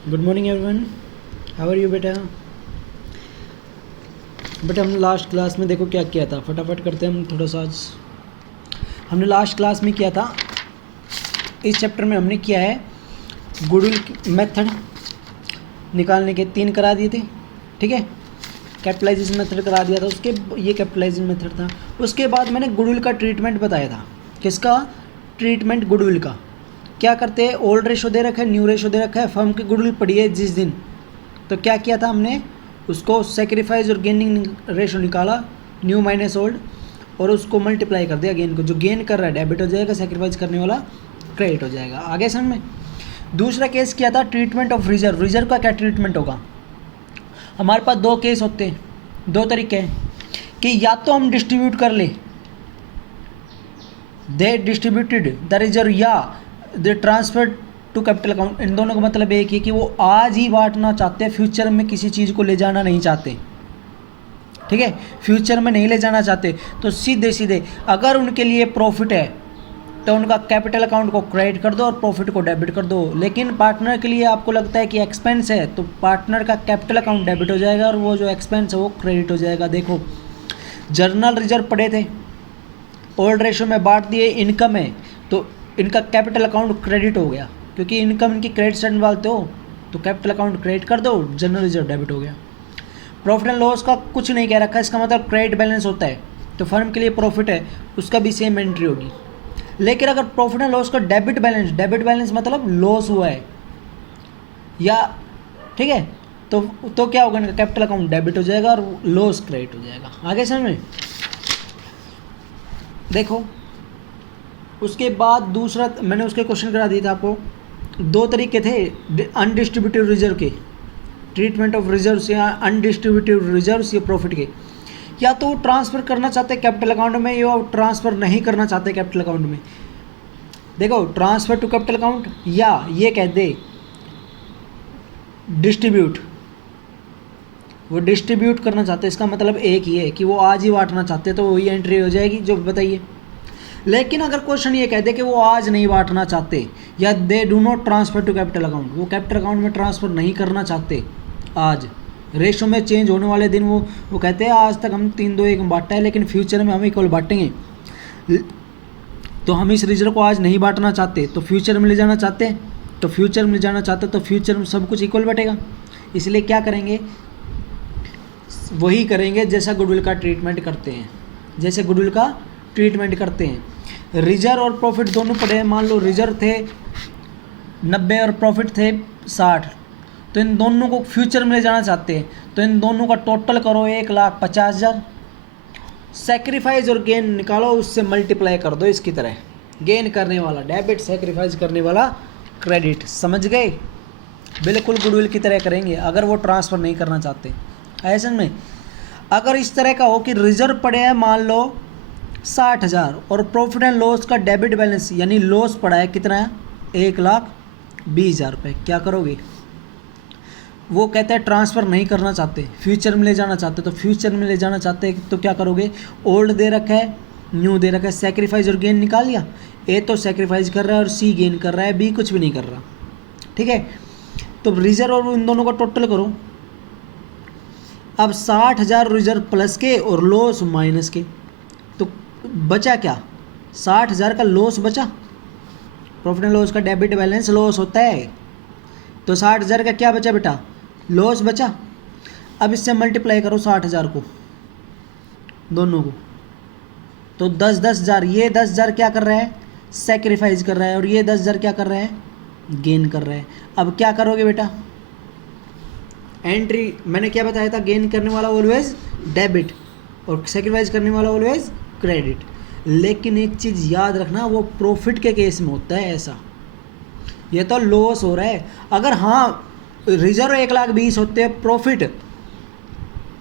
Good morning everyone, how are you बेटा। बेटा हमने लास्ट क्लास में देखो क्या किया था, फटाफट करते हैं हम थोड़ा सा। आज हमने लास्ट क्लास में किया था, इस चैप्टर में हमने किया है गुडविल मेथड निकालने के 3 करा दिए थे, ठीक है। कैपिटलाइजेशन मेथड करा दिया था, उसके ये कैपिटलाइजेशन मेथड था। उसके बाद मैंने गुडविल का ट्रीटमेंट बताया था। किसका ट्रीटमेंट? गुडविल का। क्या करते हैं, ओल्ड रेशो दे रखा है, न्यू रेशो दे रखा है, फर्म की गुडविल पड़ी है जिस दिन, तो क्या किया था हमने, उसको सेक्रीफाइस और गेनिंग रेशो निकाला, न्यू माइनस ओल्ड, और उसको मल्टीप्लाई कर दिया गेन को। जो गेन कर रहा है डेबिट हो जाएगा, सेक्रीफाइस करने वाला क्रेडिट हो जाएगा। आगे समझ में। दूसरा केस किया था ट्रीटमेंट ऑफ रिजर्व। रिजर्व का क्या ट्रीटमेंट होगा? हमारे पास 2 केस होते हैं, 2 तरीके हैं कि या तो हम डिस्ट्रीब्यूट कर ले, दे डिस्ट्रीब्यूटेड द रिजर्व, या they transfer to capital account. इन दोनों का मतलब एक ही कि वो आज ही बांटना चाहते हैं, फ्यूचर में किसी चीज़ को ले जाना नहीं चाहते, ठीक है। फ्यूचर में नहीं ले जाना चाहते, तो सीधे सीधे अगर उनके लिए प्रॉफिट है तो उनका कैपिटल अकाउंट को क्रेडिट कर दो और प्रॉफिट को डेबिट कर दो। लेकिन पार्टनर के लिए आपको लगता है कि एक्सपेंस है, तो पार्टनर का कैपिटल अकाउंट डेबिट हो जाएगा और वो जो एक्सपेंस है वो क्रेडिट हो जाएगा। देखो जर्नल रिजर्व पड़े थे, ओल्ड रेशो में बांट दिए, इनकम है तो इनका कैपिटल अकाउंट क्रेडिट हो गया, क्योंकि इनकम इनकी क्रेडिट साइड में डालते हो तो कैपिटल अकाउंट क्रेडिट कर दो, जनरल रिजर्व डेबिट हो गया। प्रॉफिट एंड लॉस का कुछ नहीं कह रखा, इसका मतलब क्रेडिट बैलेंस होता है, तो फर्म के लिए प्रॉफिट है उसका भी सेम एंट्री होगी। लेकिन अगर प्रॉफिट एंड लॉस का डेबिट बैलेंस मतलब लॉस हुआ है या, ठीक है, तो क्या होगा, इनका कैपिटल अकाउंट डेबिट हो जाएगा और लॉस क्रेडिट हो जाएगा। आगे समझ में। देखो उसके बाद दूसरा मैंने उसके क्वेश्चन करा दिए थे आपको। 2 तरीके थे अनडिस्ट्रीब्यूटेड रिजर्व के, ट्रीटमेंट ऑफ रिजर्व्स या अनडिस्ट्रीब्यूटेड रिजर्व्स या प्रॉफिट के। या तो ट्रांसफ़र करना चाहते हैं कैपिटल अकाउंट में, या ट्रांसफ़र नहीं करना चाहते कैपिटल अकाउंट में। देखो ट्रांसफ़र टू कैपिटल अकाउंट, या ये कह दे डिस्ट्रीब्यूट, वो डिस्ट्रीब्यूट करना चाहते हैं, इसका मतलब एक ही है कि वो आज ही बांटना चाहते हैं, तो वही एंट्री हो जाएगी जो बताइए। लेकिन अगर क्वेश्चन ये कह दे कि वो आज नहीं बांटना चाहते, या they do not transfer to capital account, वो कैपिटल अकाउंट में ट्रांसफ़र नहीं करना चाहते, आज रेशो में चेंज होने वाले दिन वो कहते हैं आज तक हम 3-2-1 बांटा है, लेकिन फ्यूचर में हम इक्वल बांटेंगे, तो हम इस रिजर्व को आज नहीं बांटना चाहते, तो फ्यूचर में ले जाना चाहते हैं, तो फ्यूचर में ले जाना चाहते तो फ्यूचर में सब कुछ इक्वल बटेगा। इसलिए क्या करेंगे, वही करेंगे जैसा गुडविल का ट्रीटमेंट करते हैं, जैसे गुडविल का ट्रीटमेंट करते हैं। रिजर्व और प्रॉफिट दोनों पड़े हैं, मान लो रिजर्व थे 90 और प्रॉफिट थे 60, तो इन दोनों को फ्यूचर में ले जाना चाहते हैं, तो इन दोनों का टोटल करो 1,50,000, सेक्रीफाइस और गेन निकालो, उससे मल्टीप्लाई कर दो इसकी तरह, गेन करने वाला डेबिट, सेक्रीफाइस करने वाला क्रेडिट। समझ गए? बिल्कुल गुडविल की तरह करेंगे अगर वो ट्रांसफ़र नहीं करना चाहते। ऐसे में अगर इस तरह का हो कि रिजर्व पड़े हैं मान लो 60,000 और प्रॉफिट एंड लॉस का डेबिट बैलेंस यानी लॉस पड़ा है कितना है, 1,20,000 रुपये, क्या करोगे? वो कहते हैं ट्रांसफ़र नहीं करना चाहते, फ्यूचर में ले जाना चाहते, तो फ्यूचर में ले जाना चाहते तो क्या करोगे, ओल्ड दे रखा है, न्यू दे रखा है, सेक्रीफाइस और गेन निकाल लिया। ए तो सेक्रीफाइस कर रहा है और सी गेन कर रहा है, बी कुछ भी नहीं कर रहा, ठीक है। तो रिजर्व और इन दोनों का टोटल करो। अब 60,000 रिजर्व प्लस के और लॉस माइनस के, तो बचा क्या, 60,000 का लॉस बचा, प्रॉफिट एंड लॉस का डेबिट बैलेंस लॉस होता है, तो 60,000 का क्या बचा बेटा, लॉस बचा। अब इससे मल्टीप्लाई करो 60,000 को दोनों को, तो 10,000, ये 10,000 क्या कर रहा है, सेक्रीफाइस कर रहा है, और ये 10,000 क्या कर रहा है, गेन कर रहा है। अब क्या करोगे बेटा, एंट्री मैंने क्या बताया था, गेन करने वाला ऑलवेज डेबिट और सेक्रीफाइस करने वाला ऑलवेज क्रेडिट। लेकिन एक चीज़ याद रखना, वो प्रॉफिट के केस में होता है ऐसा, ये तो लॉस हो रहा है। अगर हाँ रिजर्व 1,20,000 होते, प्रॉफिट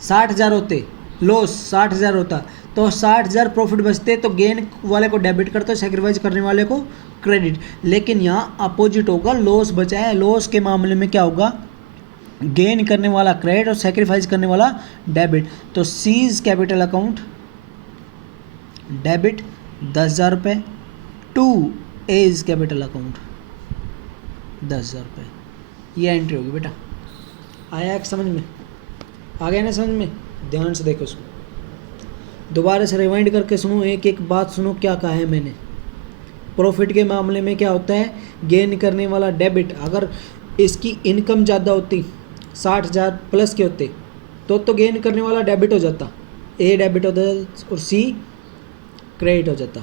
60,000 होते, लॉस 60,000 होता, तो 60,000 प्रॉफिट बचते, तो गेन वाले को डेबिट करते, सेक्रीफाइस करने वाले को क्रेडिट। लेकिन यहाँ अपोजिट होगा, लॉस बचा है, लॉस के मामले में क्या होगा, गेन करने वाला क्रेडिट और सेक्रीफाइस करने वाला डेबिट। तो सीज कैपिटल अकाउंट डेबिट 10,000 रुपये टू एज कैपिटल अकाउंट 10,000 रुपये। ये एंट्री होगी बेटा। आया कि समझ में? आ गया ना समझ में? ध्यान से देखो इसको, दोबारा से रिवाइंड करके सुनो, एक एक बात सुनो क्या कहा है मैंने। प्रॉफिट के मामले में क्या होता है, गेन करने वाला डेबिट, अगर इसकी इनकम ज़्यादा होती 60,000 प्लस के होते तो गेन करने वाला डेबिट हो जाता, ए डेबिट हो जाता और सी क्रेडिट हो जाता।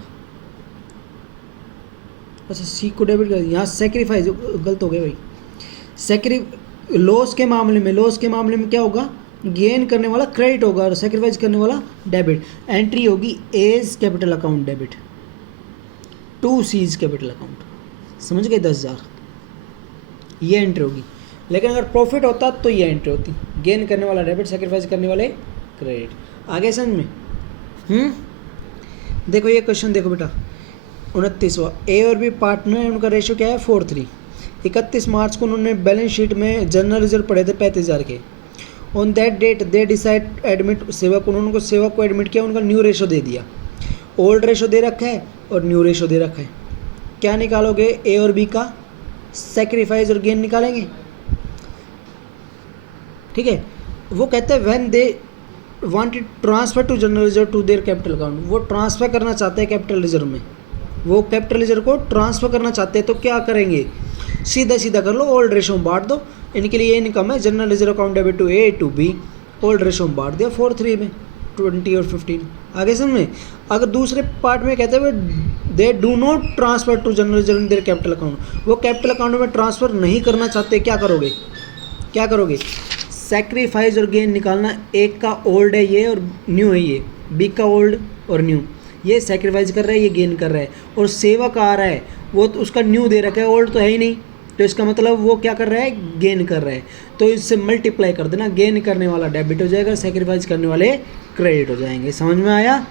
अच्छा सी को डेबिट कर, यहाँ सेक्रीफाइस गलत हो गया भाई। लॉस के मामले में क्या होगा, गेन करने वाला क्रेडिट होगा और सेक्रीफाइस करने वाला डेबिट। एंट्री होगी as capital account debit to C's capital account. समझ गए? 10,000 ये एंट्री होगी। लेकिन अगर प्रॉफिट होता तो ये एंट्री होती, गेन करने वाला डेबिट, सेक्रीफाइस करने वाले क्रेडिट। आगे समझ में? देखो ये क्वेश्चन देखो बेटा, 29वां। ए और बी पार्टनर है, उनका रेशियो क्या है 4:3। 31 मार्च को उन्होंने बैलेंस शीट में जनरल रिजर्व पड़े थे 35,000 के। On that date they decide admit Sevak, उन्होंने उनको सेवक को एडमिट किया, उनका न्यू रेशो दे दिया। ओल्ड रेशो दे रखा है और न्यू रेशो दे रखा है। क्या निकालोगे? ए और बी का सेक्रीफाइस और गेन निकालेंगे। ठीक है, वो कहते हैं when they wanted transfer to general reserve to their capital account, वो ट्रांसफर करना चाहते हैं कैपिटल रिजर्व में, वो कैपिटल रिजर्व को ट्रांसफर करना चाहते हैं तो क्या करेंगे, सीधा कर लो, ओल्ड रेशो में बांट दो। इनके लिए इनकम है general reserve account debit to A to B, old ratio में बांट दिया 4:3 में, 20 और 15। आगे समझ। अगर दूसरे पार्ट में कहते हैं they do not transfer to general reserve in their capital account, वो कैपिटल अकाउंट में ट्रांसफर नहीं करना चाहते, क्या करोगे? सेक्रीफाइस और गेन निकालना। एक का ओल्ड है ये और न्यू है ये, बी का ओल्ड और न्यू, ये सेक्रीफाइस कर रहा है, ये गेन कर रहा है। और सेवक आ रहा है, वो तो उसका न्यू दे रखा है, ओल्ड तो है ही नहीं, तो इसका मतलब वो क्या कर रहा है, गेन कर रहा है। तो इससे मल्टीप्लाई कर देना, गेन करने वाला डेबिट हो जाएगा, सेक्रीफाइस करने वाले क्रेडिट हो जाएंगे। समझ में आया?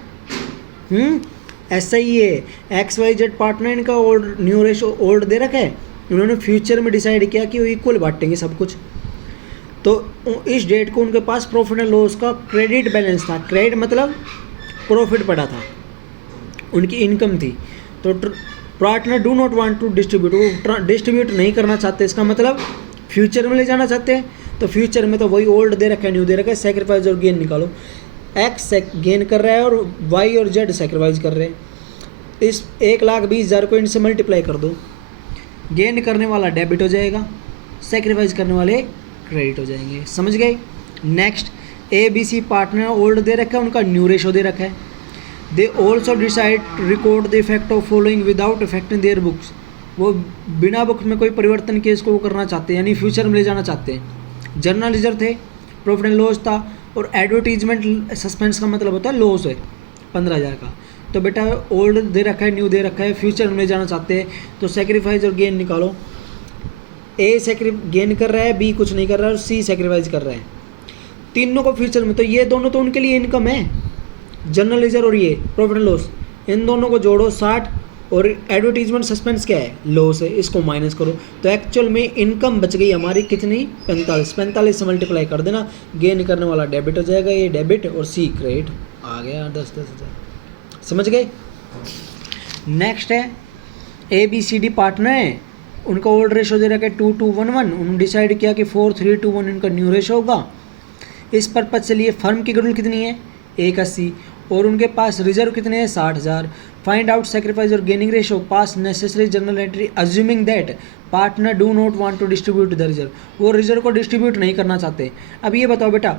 ऐसा ही है। XYZ पार्टनर, इनका ओल्ड न्यू रेशो ओल्ड दे रखा है, उन्होंने फ्यूचर में डिसाइड किया कि वो इक्वल बांटेंगे सब कुछ। तो इस डेट को उनके पास प्रॉफिट एंड लॉस का क्रेडिट बैलेंस था। क्रेडिट मतलब प्रॉफिट पड़ा था, उनकी इनकम थी। तो partner do not want to distribute, वो डिस्ट्रीब्यूट नहीं करना चाहते, इसका मतलब फ्यूचर में ले जाना चाहते हैं। तो फ्यूचर में तो वही ओल्ड दे रखा है, न्यू दे रखा है, सेक्रीफाइस और गेन निकालो। एक्स गेन कर रहा है और वाई और जेड सेक्रीफाइस कर रहे हैं। इस 1,20,000 को इनसे मल्टीप्लाई कर दो, गेन करने वाला डेबिट हो जाएगा, सेक्रीफाइस करने वाले क्रेडिट हो जाएंगे। समझ गए? नेक्स्ट, ABC पार्टनर ओल्ड दे रखा है, उनका न्यू रेशो दे रखा है। They also decide record the effect of following without effecting their books, वो बिना बुक में कोई परिवर्तन के इसको वो करना चाहते हैं, यानी फ्यूचर में ले जाना चाहते हैं। जनरल रिजर्व थे, प्रॉफिट एंड लॉस था, और एडवर्टीजमेंट सस्पेंस का मतलब होता है लॉस है 15,000 का। तो बेटा ओल्ड दे रखा है, न्यू दे रखा है, फ्यूचर में ले जाना चाहते हैं, तो सेक्रीफाइस और गेन निकालो। ए गेन कर रहा है, बी कुछ नहीं कर रहा है और सी सेक्रीफाइस कर रहा है। तीनों को फ्यूचर में, तो ये दोनों तो उनके लिए इनकम है, जनरल रिजर्व और ये प्रॉफिट एंड लॉस, इन दोनों को जोड़ो 60, और एडवर्टीजमेंट सस्पेंस क्या है, लॉस है, इसको माइनस करो। तो एक्चुअल में इनकम बच गई हमारी कितनी, 45 से मल्टीप्लाई कर देना, गेन करने वाला डेबिट हो जाएगा, ये डेबिट और सी क्रेडिट आ गया 10,000। समझ गए? नेक्स्ट है ABCD पार्टनर है, उनका ओल्ड रेशो दे रखा है 2:1, उन्होंने डिसाइड किया कि 4:3:1 इनका न्यू रेशो होगा। इस पर्पज से लिए फर्म की गुडविल कितनी है 180, और उनके पास रिजर्व कितने हैं 60,000। फाइंड आउट सेक्रीफाइस और gaining ratio, pass necessary journal entry assuming that partner do not want to distribute the reserve, वो रिजर्व को डिस्ट्रीब्यूट नहीं करना चाहते। अब ये बताओ बेटा,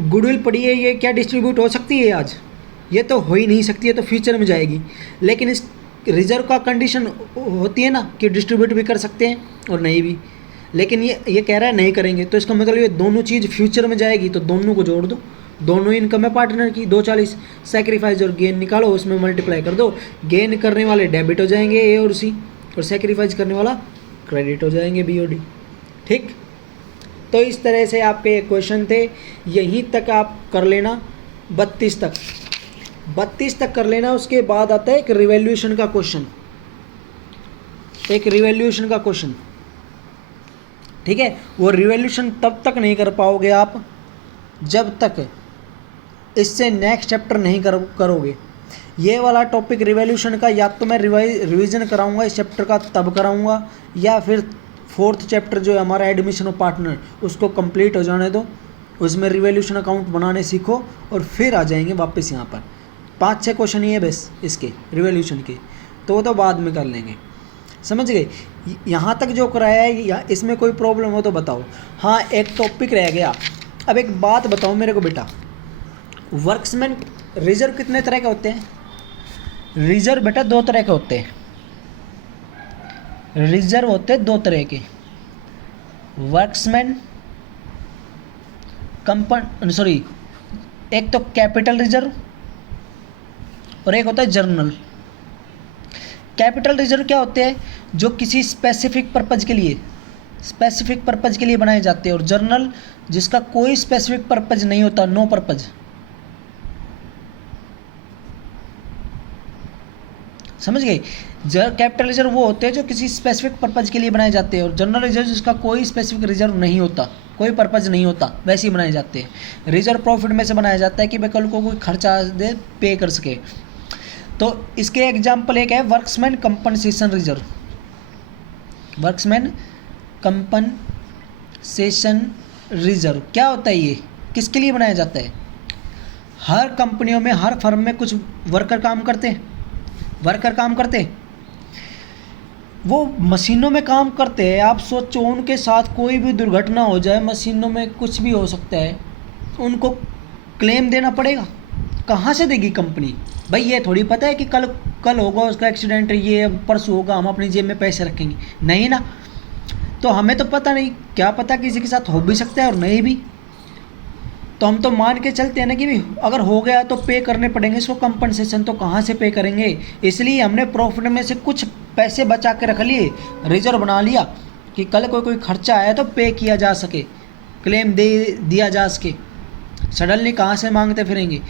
गुडविल पड़ी है, ये क्या डिस्ट्रीब्यूट हो सकती है आज? ये तो हो ही नहीं सकती है, तो फ्यूचर में जाएगी। लेकिन इस रिजर्व का कंडीशन होती है ना कि डिस्ट्रीब्यूट भी कर सकते हैं और नहीं भी, लेकिन ये कह रहा है नहीं करेंगे, तो इसका मतलब ये दोनों चीज़ फ्यूचर में जाएगी, तो दोनों को जोड़ दो, दोनों इनकम है पार्टनर की 240, सेक्रीफाइस और गेन निकालो, उसमें मल्टीप्लाई कर दो, गेन करने वाले डेबिट हो जाएंगे ए और सी, और सेक्रीफाइस करने वाला क्रेडिट हो जाएंगे बी और डी। ठीक, तो इस तरह से आपके ये क्वेश्चन थे, यहीं तक आप कर लेना, 32 तक कर लेना। उसके बाद आता है एक रिवैल्यूएशन का क्वेश्चन, ठीक है। वो रिवैल्यूएशन तब तक नहीं कर पाओगे आप जब तक इससे नेक्स्ट चैप्टर नहीं करोगे। ये वाला टॉपिक रिवैल्यूएशन का या तो मैं रिवीजन कराऊंगा इस चैप्टर का तब कराऊंगा, या फिर 4th चैप्टर जो है हमारा एडमिशन ऑफ पार्टनर, उसको कंप्लीट हो जाने दो, उसमें रिवैल्यूएशन अकाउंट बनाने सीखो और फिर आ जाएंगे वापस यहाँ पर। 5-6 क्वेश्चन ही है बस इसके रिवैल्यूएशन के, तो वो तो बाद में कर लेंगे। समझ गए? यहाँ तक जो कराया है या इसमें कोई प्रॉब्लम हो तो बताओ। हाँ, एक टॉपिक रह गया। अब एक बात बताओ मेरे को बेटा, वर्क्समैन रिजर्व कितने तरह के होते हैं? रिजर्व बेटा 2 तरह के होते हैं। रिजर्व होते हैं 2 तरह के, वर्क्समैन एक तो कैपिटल रिजर्व और एक होता है जर्नल। कैपिटल रिजर्व क्या होते हैं? जो किसी स्पेसिफिक पर्पज के लिए बनाए जाते हैं। और जर्नल जिसका कोई स्पेसिफिक पर्पज नहीं होता, नो पर्पज। समझ गए? कैपिटल रिजर्व वो होते हैं जो किसी स्पेसिफिक पर्पज के लिए बनाए जाते हैं, और जनरल रिजर्व जिसका कोई स्पेसिफिक रिजर्व नहीं होता, कोई पर्पज नहीं होता, वैसे ही बनाए जाते हैं। रिजर्व प्रॉफिट में से बनाया जाता है कि भाई कल को कोई खर्चा दे पे कर सके। तो इसके एग्जाम्पल एक है workmen compensation reserve. Workmen compensation reserve क्या होता है? ये किसके लिए बनाया जाता है? हर कंपनियों में, हर फर्म में कुछ वर्कर काम करते हैं। वो मशीनों में काम करते हैं। आप सोचो उनके साथ कोई भी दुर्घटना हो जाए, मशीनों में कुछ भी हो सकता है, उनको क्लेम देना पड़ेगा। कहाँ से देगी कंपनी? भाई ये थोड़ी पता है कि कल होगा उसका एक्सीडेंट, ये परसों होगा, हम अपनी जेब में पैसे रखेंगे, नहीं ना। तो हमें तो पता नहीं, क्या पता किसी के साथ हो भी सकता है और नहीं भी। तो हम तो मान के चलते हैं ना कि भी अगर हो गया तो पे करने पड़ेंगे इसको कंपनसेशन। तो कहाँ से पे करेंगे? इसलिए हमने प्रॉफिट में से कुछ पैसे बचा के रख लिए, रिजर्व बना लिया कि कल कोई खर्चा आया तो पे किया जा सके, क्लेम दे दिया जा सके। सडनली कहाँ से मांगते फिरेंगे?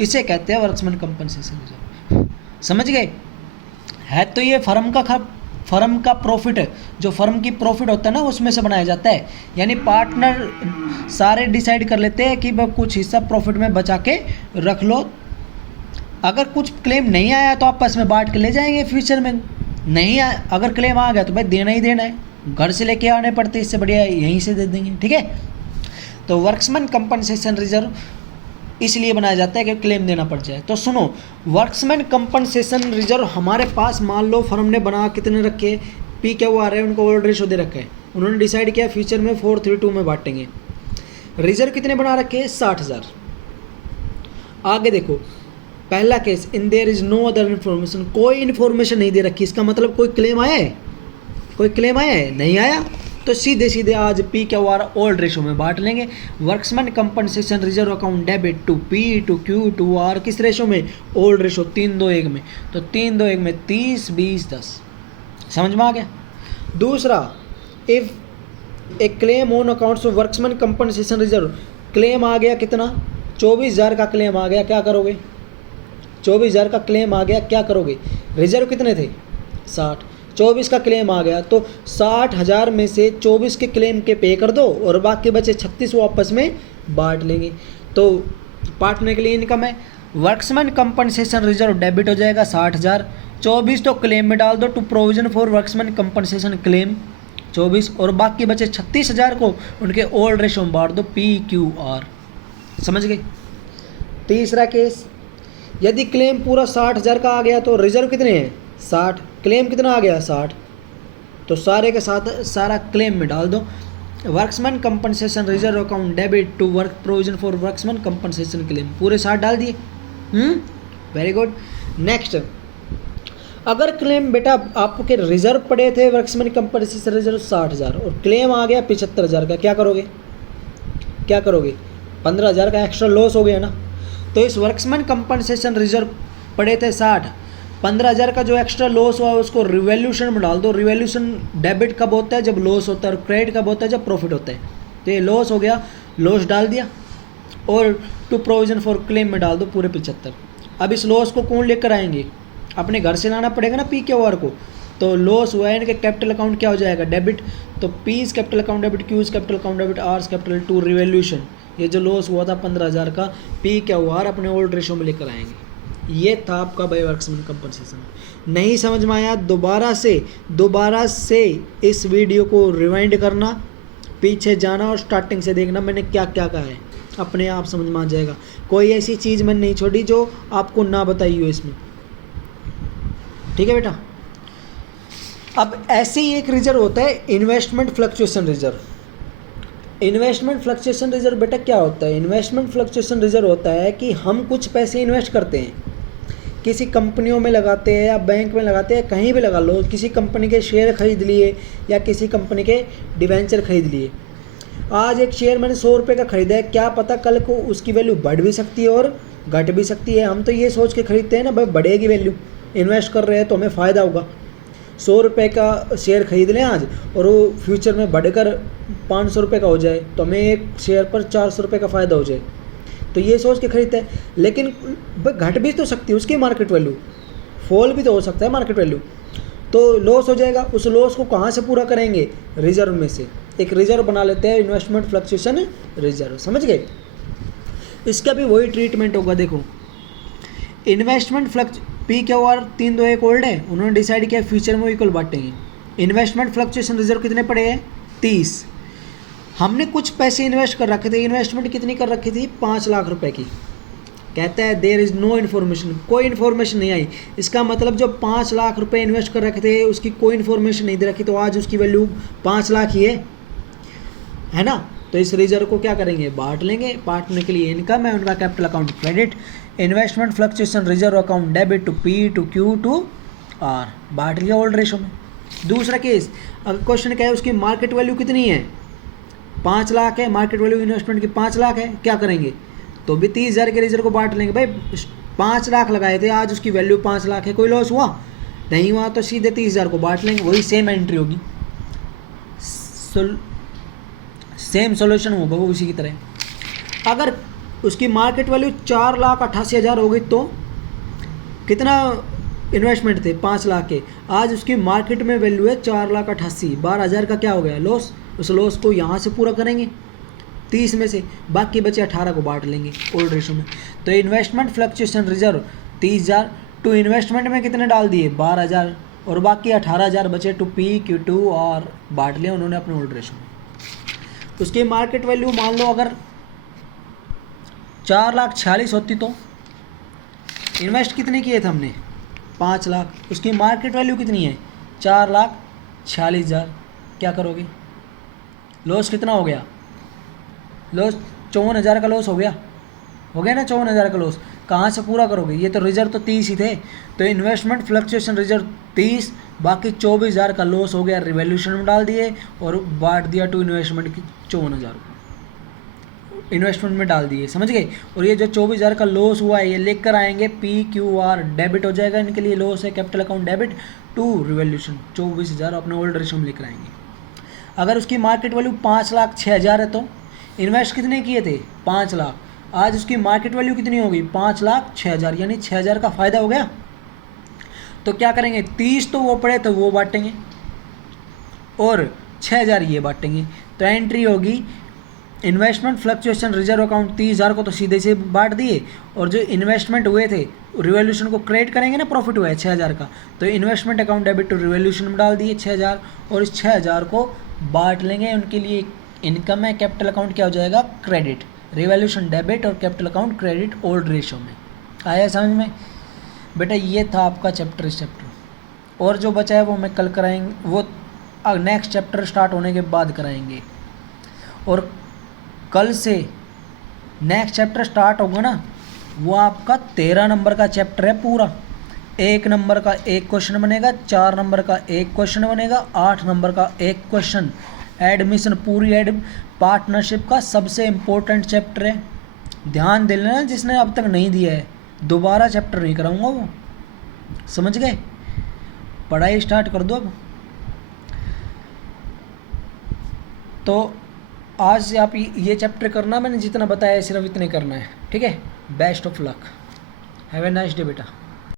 इसे कहते हैं वर्क्समैन कंपनसेशन रिजर्व। समझ गए? है तो ये फर्म का प्रॉफिट है, जो फर्म की प्रॉफिट होता है ना उसमें से बनाया जाता है। यानी पार्टनर सारे डिसाइड कर लेते हैं कि भाई कुछ हिस्सा प्रॉफिट में बचा के रख लो, अगर कुछ क्लेम नहीं आया तो आपस में बांट के ले जाएंगे फ्यूचर में। नहीं आया, अगर क्लेम आ गया तो भाई देना ही देना है, घर से लेके आने पड़ते, इससे बढ़िया यहीं से दे देंगे। ठीक है? तो वर्क्समैन कंपनसेशन रिजर्व इसलिए बनाया जाता है कि क्लेम देना पड़ जाए। तो सुनो, वर्क्समैन कंपनसेशन रिजर्व हमारे पास मान लो फर्म ने बना कितने रखे, पी क्या वो आ रहे हैं, उनको ओल्ड रेशो दे रखे हैं, उन्होंने डिसाइड किया फ्यूचर में 4-3-2 में बांटेंगे। रिजर्व कितने बना रखे हैं? 60,000। आगे देखो, पहला case, in there is no other information, कोई इन्फॉर्मेशन नहीं दे रखी। इसका मतलब कोई क्लेम आया है? कोई क्लेम आया है? नहीं आया। तो सीधे आज पी क्या आर ओल्ड रेशो में बांट लेंगे। Workmen compensation reserve account debit to P to Q to R किस रेशो में? ओल्ड रेशो 3-2-1 में। तो 3-2-1 में 30-20-10। समझ में आ गया? दूसरा, if a claim on accounts of workmen compensation reserve, claim आ गया कितना? 24,000 का क्लेम आ गया, क्या करोगे? 24,000 का क्लेम आ गया, क्या करोगे? रिजर्व कितने थे? 60। 24 का क्लेम आ गया तो 60,000 में से 24 के क्लेम के पे कर दो और बाकी बचे 36 वो आपस में बांट लेंगे। तो बांटने के लिए इनकम है। वर्क्समैन कंपनसेशन रिजर्व डेबिट हो जाएगा 60,000, 24 तो क्लेम में डाल दो to provision for workmen compensation claim 24, और बाकी बचे 36,000 को उनके ओल्ड रेशो में बांट दो PQR। समझ गए? तीसरा केस, यदि क्लेम पूरा 60,000 का आ गया तो रिजर्व कितने हैं? 60। क्लेम कितना आ गया? 60। तो सारे के साथ सारा क्लेम में डाल दो। Workmen compensation reserve account debit to work provision for workmen compensation claim, पूरे 60 डाल दिए। Very good. नेक्स्ट, अगर क्लेम बेटा आपके रिजर्व पड़े थे वर्क्समैन कंपनसेशन रिजर्व 60,000 और क्लेम आ गया 75,000 का, क्या करोगे? 15,000 का एक्स्ट्रा लॉस हो गया ना। तो इस वर्क्समैन कंपनसेशन रिजर्व पड़े थे 60, 15,000 का जो एक्स्ट्रा लॉस हुआ उसको रिवैल्यूएशन में डाल दो। रिवैल्यूएशन डेबिट कब होता है? जब लॉस होता है, और क्रेडिट कब होता है? जब प्रॉफिट होता है। तो ये लॉस हो गया, लॉस डाल दिया और टू प्रोविजन फॉर क्लेम में डाल दो पूरे 75। अब इस लॉस को कौन लेकर आएंगे? अपने घर से लाना पड़ेगा ना PQR को। तो लॉस हुआ है, इनके कैपिटल अकाउंट क्या हो जाएगा? डेबिट। तो P's capital account debit, Q's capital account debit, R's capital to revaluation. ये जो लॉस हुआ था 15,000 का, PQR अपने ओल्ड रेशो में लेकर आएंगे। ये था आपका बाय वर्कमैन कंपनसेशन। नहीं समझ में आया, दोबारा से इस वीडियो को रिवाइंड करना, पीछे जाना और स्टार्टिंग से देखना मैंने क्या क्या कहा है, अपने आप समझ में आ जाएगा। कोई ऐसी चीज़ मैंने नहीं छोड़ी जो आपको ना बताई हो इसमें, ठीक है बेटा। अब ऐसे ही एक रिजर्व होता है investment fluctuation reserve. Investment fluctuation reserve बेटा क्या होता है? इन्वेस्टमेंट फ्लक्चुएशन रिजर्व होता है कि हम कुछ पैसे इन्वेस्ट करते हैं, किसी कंपनियों में लगाते हैं या बैंक में लगाते हैं, कहीं भी लगा लो, किसी कंपनी के शेयर खरीद लिए या किसी कंपनी के डिवेंचर खरीद लिए। आज एक शेयर मैंने 100 रुपये का खरीदा है, क्या पता कल को उसकी वैल्यू बढ़ भी सकती है और घट भी सकती है। हम तो ये सोच के खरीदते हैं ना भाई बढ़ेगी वैल्यू, इन्वेस्ट कर रहे हैं तो हमें फ़ायदा होगा। 100 रुपये का शेयर खरीद लें आज और वो फ्यूचर में बढ़कर 500 रुपये का हो जाए तो हमें एक शेयर पर 400 रुपये का फ़ायदा हो जाए, तो ये सोच के खरीदते हैं। लेकिन घट भी तो सकती है उसकी मार्केट वैल्यू, फॉल भी तो हो सकता है मार्केट वैल्यू, तो लॉस हो जाएगा। उस लॉस को कहाँ से पूरा करेंगे? रिजर्व में से एक रिजर्व बना लेते हैं, इन्वेस्टमेंट फ्लक्चुएशन रिजर्व, समझ गए। इसका भी वही ट्रीटमेंट होगा। देखो इन्वेस्टमेंट फ्लक्च PQR 3 2 1 ओल्ड है, उन्होंने डिसाइड किया फ्यूचर में इक्वल बांटेंगे। इन्वेस्टमेंट फ्लक्चुएशन रिजर्व कितने पड़े हैं? 30। हमने कुछ पैसे इन्वेस्ट कर रखे थे, इन्वेस्टमेंट कितनी कर रखी थी? 5 लाख रुपए की। कहता है देयर इज़ नो इन्फॉर्मेशन, कोई इन्फॉर्मेशन नहीं आई। इसका मतलब जो 5 लाख रुपए इन्वेस्ट कर रखे थे उसकी कोई इन्फॉर्मेशन नहीं दे रखी, तो आज उसकी वैल्यू 5 लाख ही है ना। तो इस रिजर्व को क्या करेंगे? बांट लेंगे। बांटने के लिए इनकम है, उनका capital account credit, investment fluctuation reserve account debit to P to Q to R, बांट लिया ओल्ड रेशो में। दूसरा केस, अगर क्वेश्चन क्या है उसकी मार्केट वैल्यू कितनी है? 5 लाख है, मार्केट वैल्यू इन्वेस्टमेंट की 5 लाख है, क्या करेंगे? तो भी 30,000 के रिजर्व को बांट लेंगे। भाई 5 लाख लगाए थे, आज उसकी वैल्यू 5 लाख है, कोई लॉस हुआ नहीं हुआ, तो सीधे 30,000 को बांट लेंगे, वही सेम एंट्री होगी, सेम सोल्यूशन होगा वो उसी की तरह। अगर उसकी मार्केट वैल्यू 4,88,000 हो गई तो कितना इन्वेस्टमेंट थे? 5 लाख के, आज उसकी मार्केट में वैल्यू है 4,88,000, 12,000 का क्या हो गया? लॉस। उस लॉस को यहाँ से पूरा करेंगे 30 में से, बाकी बचे 18 को बांट लेंगे ओल्ड रेशो में। तो investment fluctuation reserve 30,000 to investment में कितने डाल दिए? 12,000, और बाकी 18,000 बचे टू P Q टू और बांट लिया उन्होंने अपने ओल्ड रेशो में। उसकी मार्केट वैल्यू मान लो अगर 4,46,000 होती तो इन्वेस्ट कितने किए थे हमने? 5 लाख। उसकी मार्केट वैल्यू कितनी है? 4,46,000। क्या करोगे? लॉस कितना हो गया? लॉस 54,000 का लॉस हो गया ना, 54,000 का लॉस कहाँ से पूरा करोगे? ये तो रिजर्व तो 30 ही थे, तो इन्वेस्टमेंट फ्लक्चुएशन रिजर्व 30, बाकी 24,000 का लॉस हो गया, रिवैल्यूएशन में डाल दिए और बांट दिया टू इन्वेस्टमेंट की 54,000 को इन्वेस्टमेंट में डाल दिए, समझ गए। और ये जो 24,000 का लॉस हुआ है ये लेकर आएंगे PQR, डेबिट हो जाएगा, इनके लिए लॉस है, capital account debit to revaluation 24,000 अपने ओल्ड रेशो में लेकर आएंगे। अगर उसकी मार्केट वैल्यू 5,06,000 है तो इन्वेस्ट कितने किए थे? 5 लाख, आज उसकी मार्केट वैल्यू कितनी होगी? 5,06,000, यानी 6,000 का फ़ायदा हो गया। तो क्या करेंगे? 30 तो वो पड़े तो वो बांटेंगे और 6,000 ये बांटेंगे, तो एंट्री होगी इन्वेस्टमेंट फ्लक्चुएशन रिजर्व अकाउंट 30,000 को तो सीधे से बांट दिए, और जो इन्वेस्टमेंट हुए थे रिवैल्यूएशन को क्रेडिट करेंगे ना, प्रॉफिट हुआ है 6,000 का, तो investment account debit to revaluation में डाल दिए 6,000, और इस 6,000 को बांट लेंगे। उनके लिए इनकम है, कैपिटल अकाउंट क्या हो जाएगा? क्रेडिट, रिवैल्यूएशन डेबिट और capital account credit old ratio में। आया समझ में बेटा? ये था आपका चैप्टर, इस चैप्टर, और जो बचा है वो मैं कल कराएंगे, वो नेक्स्ट चैप्टर स्टार्ट होने के बाद कराएंगे। और कल से नेक्स्ट चैप्टर स्टार्ट होगा ना, वो आपका 13 नंबर का चैप्टर है पूरा। 1 नंबर का 1 क्वेश्चन बनेगा, 4 नंबर का 1 क्वेश्चन बनेगा, 8 नंबर का 1 क्वेश्चन। एडमिशन पूरी पार्टनरशिप का सबसे इम्पोर्टेंट चैप्टर है, ध्यान दे लेना जिसने अब तक नहीं दिया है, दोबारा चैप्टर नहीं कराऊंगा वो, समझ गए। पढ़ाई स्टार्ट कर दो अब। तो आज आप ये चैप्टर करना, मैंने जितना बताया सिर्फ इतने करना है, ठीक है। Best of luck, have a nice day बेटा।